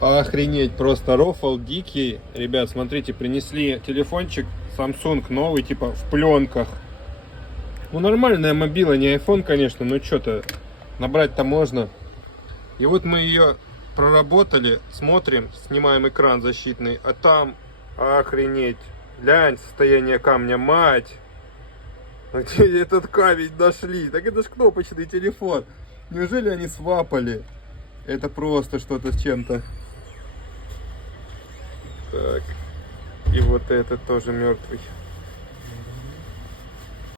Охренеть, просто рофл дикий. Ребят, смотрите, принесли телефончик Samsung новый, типа в пленках. Ну, нормальная мобила, не iPhone, конечно, но что-то набрать-то можно. И вот мы ее проработали, смотрим, снимаем экран защитный, а там, охренеть, глянь, состояние камня, мать. Где этот камень нашли? Так это ж кнопочный телефон. Неужели они свапали? Это просто что-то с чем-то. Так. И вот этот тоже мертвый.